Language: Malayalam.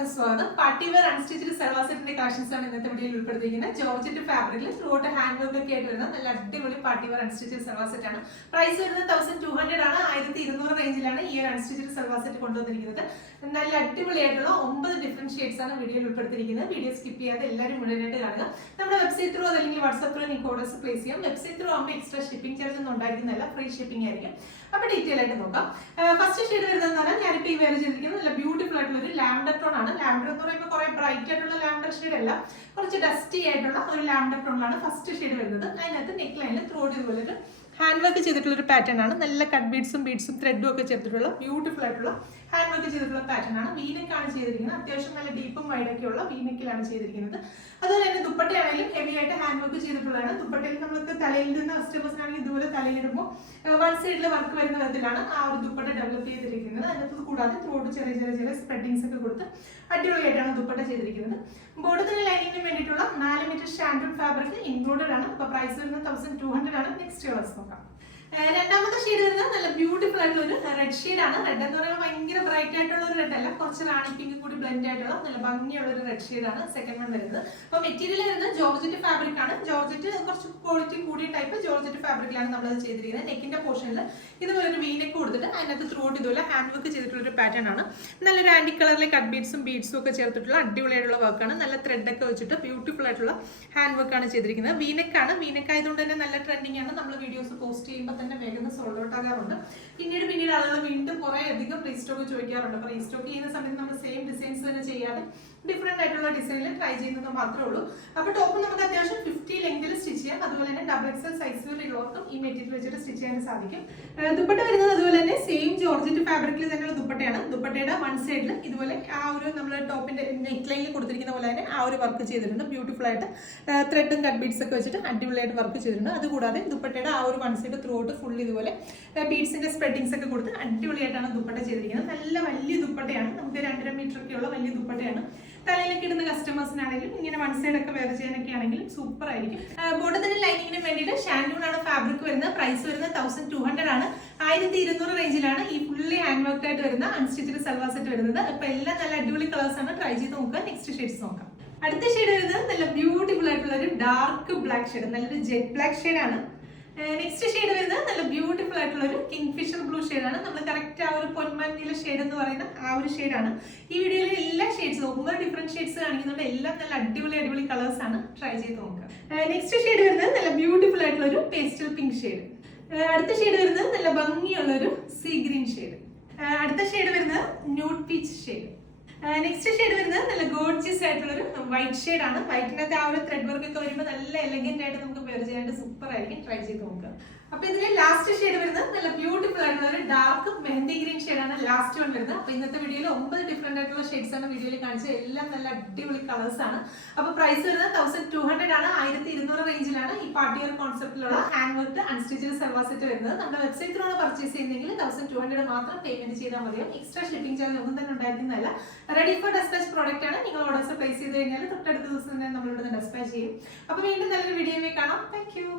എല്ലാവർക്കും സ്വാഗതം. പാർട്ടി വെയർ അൺസ്റ്റിച്ച്ഡ് സൽവാർ സെറ്റിന്റെ കളക്ഷൻസ് ആണ് ഇന്നത്തെ വീഡിയോയിൽ ഉൾപ്പെടുത്തിയിരിക്കുന്നത്. ജോർജറ്റ് ഫാബ്രിക്കിൽ ത്രൂട്ട് ഹാൻഡ് വർക്ക് ഒക്കെ ആയിട്ട് വരുന്ന നല്ല അടിപൊളി party wear unstitched salwar set ആണ്. പ്രൈസ് വരുന്നത് 1200 ആണ്. 1200 റേഞ്ചിലാണ് ഈ ഒരു അൺസ്റ്റിച്ച്ഡ് സൽവാർ സെറ്റ് കൊണ്ടുവന്നിരിക്കുന്നത്. നല്ല അടിപൊളിയായിട്ടുള്ള 9 ഡിഫറെന്റ് ഷെയ്ഡ്സ് ആണ് വീഡിയോയിൽ ഉൾപ്പെടുത്തിയിരിക്കുന്നത്. വീഡിയോ സ്കിപ്പ് ചെയ്യാതെ എല്ലാവരും മുഴുവനായിട്ട് കാണുക. നമ്മുടെ വെബ്സൈറ്റ് ത്രൂ അല്ലെങ്കിൽ വാട്സ്ആപ്പ് ത്രൂ നിങ്ങൾക്ക് ഓർഡേഴ്സ് പ്ലേസ് ചെയ്യാം. വെബ്സൈറ്റ് ത്രൂ ആകുമ്പോൾ എക്സ്ട്രാ ഷിപ്പിംഗ് ചാർജ് ഒന്നും ഉണ്ടായിരിക്കുന്നതല്ല, ഫ്രീ ഷിപ്പിംഗ് ആയിരിക്കും. അപ്പൊ ഡീറ്റെയിൽ ആയിട്ട് നോക്കാം. ഫസ്റ്റ് ഷെയ്ഡ് വരുന്നത് പറഞ്ഞാൽ ഞാനിപ്പോൾ ഈ വേറെ ചെയ്തിരിക്കുന്നത് നല്ല ബ്യൂട്ടിഫുൾ ആയിട്ടുള്ള ഒരു ലാവൻഡർ ടോൺ ആണ്. ലാവൻഡർ എന്ന് പറയുമ്പോൾ കുറെ ബ്രൈറ്റ് ആയിട്ടുള്ള ലാവൻഡർ ഷെയ്ഡ് അല്ല, കുറച്ച് ഡസ്റ്റി ആയിട്ടുള്ള ഒരു ലാവൻഡർ ടോണിലാണ് ഫസ്റ്റ് ഷെയ്ഡ് വരുന്നത്. അതിനകത്ത് നെക്ക് ലൈനിൽ ത്രോട്ട് ഇതുപോലെ ഒരു ഹാൻഡ് വർക്ക് ചെയ്തിട്ടുള്ള ഒരു പാറ്റേൺ ആണ്. നല്ല കട്ട് ബീഡ്സും ത്രെഡും ഒക്കെ ചേർത്തിട്ടുള്ള ബ്യൂട്ടിഫുൾ ആയിട്ടുള്ള ഹാൻഡ് വർക്ക് ചെയ്തിട്ടുള്ള പാറ്റേൺ ആണ്. വീനെക്കാണ് ചെയ്തിരിക്കുന്നത്. അത്യാവശ്യം നല്ല ഡീപ്പും വൈഡൊക്കെ ഉള്ള വീനെക്കിലാണ് ചെയ്തിരിക്കുന്നത്. അതുപോലെ തന്നെ ദുപ്പട്ടയാണെങ്കിലും ഹെവി ആയിട്ട് ഹാൻഡ് വർക്ക് ചെയ്തിട്ടുള്ളതാണ്. ദുപ്പട്ടയിൽ നമ്മൾക്ക് തലയിൽ നിന്ന് കസ്റ്റമേഴ്സിനാണെങ്കിൽ ഇതുപോലെ തലയിലിടുമ്പോൾ വൺ സൈഡിൽ വർക്ക് വരുന്ന വിധത്തിലാണ് ആ ഒരു ദുപ്പട്ട ഡെവലപ്പ് ചെയ്തിരിക്കുന്നത്. അതിനകത്ത് കൂടാതെ ത്രോട്ട് ചെറിയ സ്പ്രെഡിങ്സ് ഒക്കെ കൊടുത്ത് അടിപൊളിയായിട്ടാണ് ദുപ്പട്ട ചെയ്തിരിക്കുന്നത്. ബോർഡത്തിന് ലൈനിങ്ങിന് വേണ്ടിയിട്ടുള്ള 4 മീറ്റർ സ്റ്റാൻഡേർഡ് ഫാബ്രിക് ഇൻക്ലൂഡഡ് ആണ്. അപ്പോൾ പ്രൈസ് വരുന്നത് 1200 ആണ്. നെക്സ്റ്റ് കളേഴ്സ് നോക്കാം. രണ്ടാമത്തെ ഷെയ്ഡ് വരുന്നത് നല്ല ബ്യൂട്ടിഫുൾ ആയിട്ടുള്ള ഒരു റെഡ് ഷെയ്ഡ് ആണ്. റെഡ് എന്ന് പറയുമ്പോൾ ഭയങ്കര ബ്രൈറ്റ് ആയിട്ടുള്ള ഒരു റെഡ് അല്ല, കുറച്ച് റാണി പിങ്ക് കൂടി ബ്ലെൻഡ് ആയിട്ടുള്ള നല്ല ഭംഗിയുള്ള ഒരു റെഡ് ഷെയ്ഡ് ആണ് സെക്കൻഡ് വൺ വരുന്നത്. അപ്പോൾ മെറ്റീരിയൽ വരുന്നത് ജോർജറ്റ് ഫാബ്രിക് ആണ്. ജോർജറ്റ് കുറച്ച് ക്വാളിറ്റി കൂടിയ ടൈപ്പ് ജോർജറ്റ് ഫാബ്രിക്കിലാണ് നമ്മളത് ചെയ്തിരിക്കുന്നത്. നെക്കിന്റെ പോർഷനിൽ ഇതുപോലെ ഒരു വീനെക്ക് കൊടുത്തിട്ട് അതിനകത്ത് ത്രൂട്ട് ഇതുപോലെ ഹാൻഡ് വർക്ക് ചെയ്തിട്ടുള്ള ഒരു പാറ്റേൺ ആണ്. നല്ലൊരു ആന്റി കളറിലെ കട്ട് ബീഡ്സും ഒക്കെ ചേർത്തിട്ടുള്ള അടിപൊളിയായിട്ടുള്ള വർക്കാണ്. നല്ല ത്രെഡൊക്കെ വെച്ചിട്ട് ബ്യൂട്ടിഫുൾ ആയിട്ടുള്ള ഹാൻഡ് വർക്കാണ് ചെയ്തിരിക്കുന്നത്. വീനെക്കാണ്. വീനെക്ക് ആയതുകൊണ്ട് തന്നെ നല്ല ട്രെൻഡിങ് ആണ്. നമ്മൾ വീഡിയോസ് പോസ്റ്റ് ചെയ്യുമ്പോൾ തന്നെ വേഗം സോൾഡ് ഔട്ട് ആകാറുണ്ട്. പിന്നീട് ആളുകൾ വീണ്ടും കുറെ അധികം റീസ്റ്റോക്ക് ചോദിക്കാറുണ്ട്. അപ്പോൾ റീസ്റ്റോക്ക് ചെയ്യുന്ന സമയത്ത് നമ്മൾ സെയിം ഡിസൈൻസ് തന്നെ ചെയ്യാതെ ഡിഫറെന്റ് ആയിട്ടുള്ള ഡിസൈനിൽ ട്രൈ ചെയ്യുന്നത് മാത്രമേ ഉള്ളൂ. അപ്പോൾ ടോപ്പ് നമുക്ക് അത്യാവശ്യം 50 ലെങ്തിൽ സ്റ്റിച്ച് ചെയ്യാം. അതുപോലെ തന്നെ XXL സൈസ് ഉള്ളവർക്കും ഈ മെറ്റീരിയൽ വെച്ചിട്ട് സ്റ്റിച്ച് ചെയ്യാൻ സാധിക്കും. ദുപ്പട്ട വരുന്നത് അതുപോലെ തന്നെ സെയിം ജോർജറ്റ് ഫാബ്രിക്കിൽ തന്നെയുള്ള ദുപ്പട്ടയാണ്. ദുപ്പട്ടയുടെ വൺ സൈഡിൽ ഇതുപോലെ ആ ഒരു നമ്മുടെ ടോപ്പിന്റെ നെക്ക് ലൈനിൽ കൊടുത്തിരിക്കുന്ന പോലെ തന്നെ ആ ഒരു വർക്ക് ചെയ്തിട്ടുണ്ട്. ബ്യൂട്ടിഫുൾ ആയിട്ട് ത്രെഡും കട്ട് ബീഡ്സ് ഒക്കെ വെച്ചിട്ട് അടിപൊളിയായിട്ട് വർക്ക് ചെയ്തിട്ടുണ്ട്. അതുകൂടാതെ ദുപ്പട്ടയുടെ ആ ഒരു വൺ സൈഡ് ത്രൂട്ട് ഫുൾ ഇതുപോലെ ബീഡ്സിന്റെ സ്പ്രെഡിങ്സ് ഒക്കെ കൊടുത്ത് അടിപൊളിയായിട്ടാണ് ദുപ്പട്ട ചെയ്തിരിക്കുന്നത്. നല്ല വലിയ ദുപ്പട്ടയാണ്. നമുക്ക് 2.5 മീറ്റർ ഒക്കെയുള്ള വലിയ ദുപ്പട്ടയാണ്. തലയിലൊക്കെ ഇടുന്ന കസ്റ്റമേഴ്സിനാണെങ്കിലും ഇങ്ങനെ വൺ സൈഡ് ഒക്കെ വെയർ ചെയ്യാനൊക്കെ ആണെങ്കിലും സൂപ്പർ ആയിരിക്കും. ബോർഡത്തിന് ലൈനിങ്ങിന് വേണ്ടിയിട്ട് ഷാൻഡൂൺ ആണ് ഫാബ്രിക് വരുന്നത്. പ്രൈസ് വരുന്നത് 1200 ആണ്. 1200 റേഞ്ചിലാണ് ഈ ഫുള്ളി ഹാൻഡ് വർക്ക് ആയിട്ട് വരുന്ന അൺസ്റ്റിച്ച്ഡ് സൽവാർ സെറ്റ് വരുന്നത്. അപ്പൊ എല്ലാം നല്ല അടിപൊളി കളേഴ്സ് ആണ്. ട്രൈ ചെയ്ത് നോക്കുക. നെക്സ്റ്റ് ഷെയ്ഡ്സ് നോക്കാം. അടുത്ത ഷെയ്ഡ് വരുന്നത് നല്ല ബ്യൂട്ടിഫുൾ ആയിട്ടുള്ള ഒരു ഡാർക്ക് ബ്ലാക്ക് ഷെയ്ഡ്, നല്ലൊരു ജെറ്റ് ബ്ലാക്ക് ഷെയ്ഡ് ആണ്. നെക്സ്റ്റ് ഷെയ്ഡ് വരുന്നത് നല്ല ബ്യൂട്ടിഫുൾ ആയിട്ടുള്ള ഒരു കിങ്ഫിഷർ ബ്ലൂ ഷെയ്ഡാണ്. നമ്മൾ കറക്റ്റ് ആ ഒരു പൊന്മഞ്ഞിലെ ഷെയ്ഡ് എന്ന് പറയുന്ന ആ ഒരു ഷെയ്ഡാണ്. ഈ വീഡിയോയിൽ എല്ലാ ഷെയ്ഡ്സും 9 ഡിഫറെന്റ് ഷെയ്ഡ്സ് കാണിക്കുന്നുണ്ട്. എല്ലാം നല്ല അടിപൊളി കളേഴ്സ് ആണ്. ട്രൈ ചെയ്ത് നോക്കുക. നെക്സ്റ്റ് ഷെയ്ഡ് വരുന്നത് നല്ല ബ്യൂട്ടിഫുൾ ആയിട്ടുള്ള ഒരു പേസ്റ്റൽ പിങ്ക് ഷെയ്ഡ്. അടുത്ത ഷെയ്ഡ് വരുന്നത് നല്ല ഭംഗിയുള്ള ഒരു സീ ഗ്രീൻ ഷെയ്ഡ്. അടുത്ത ഷെയ്ഡ് വരുന്നത് nude peach shade. Next shade വരുന്നത് നല്ല ഗോർജിയസ് ആയിട്ടുള്ള ഒരു വൈറ്റ് ഷെയ്ഡ് ആണ്. വൈറ്റിനകത്ത് ആ ഒരു ത്രെഡ് വർക്ക് ഒക്കെ വരുമ്പോൾ നല്ല എലഗന്റ് ആയിട്ട് നമുക്ക് വെയർ ചെയ്യാനായിട്ട് സൂപ്പർ ആയിരിക്കും. ട്രൈ ചെയ്ത് നോക്കുക. അപ്പൊ ഇതിലെ ലാസ്റ്റ് ഷെയ്ഡ് വരുന്നത് നല്ല ബ്യൂട്ടിഫുൾ ആയിട്ടുള്ള ഒരു ഡാർക്ക് മെഹന്തി ഗ്രീൻ ഷെയ്ഡ് ആണ് ലാസ്റ്റ് വൺ വരുന്നത്. അപ്പൊ ഇന്നത്തെ വീഡിയോയിൽ 9 ഡിഫറെന്റ് ആയിട്ടുള്ള ഷെയ്ഡ്സ് ആണ് വീഡിയോയിൽ കാണിച്ചത്. എല്ലാം നല്ല അടിപൊളി കളേഴ്സ് ആണ്. അപ്പൊ പ്രൈസ് വരുന്നത് 1200 ആണ്. 1200 റേഞ്ചിലാണ് ഈ പാർട്ടി വെയർ കോൺസെപ്റ്റിലുള്ള hand work unstitched salwar set വരുന്നത്. നമ്മുടെ വെബ്സൈറ്റിലാണ് പർച്ചേസ് ചെയ്യുന്നതെങ്കിൽ 1200 മാത്രം പേയ്മെന്റ് ചെയ്താൽ മതിയാവും. എക്സ്ട്രാ ഷിപ്പിംഗ് ചാർജ് ഒന്നും തന്നെ ഉണ്ടായിരിക്കുന്നതല്ല. റെഡി ഫോർ ഡെസ്പാച്ച് പ്രോഡക്റ്റ് ആണ്. നിങ്ങൾ ഓർഡേഴ്സ് പ്ലേസ് ചെയ്ത് കഴിഞ്ഞാൽ തൊട്ടടുത്ത ദിവസം തന്നെ നമ്മളിവിടെ ഡെസ്പാച്ച് ചെയ്യും. അപ്പൊ വീണ്ടും നല്ലൊരു വീഡിയോയിൽ കാണാം. Thank you.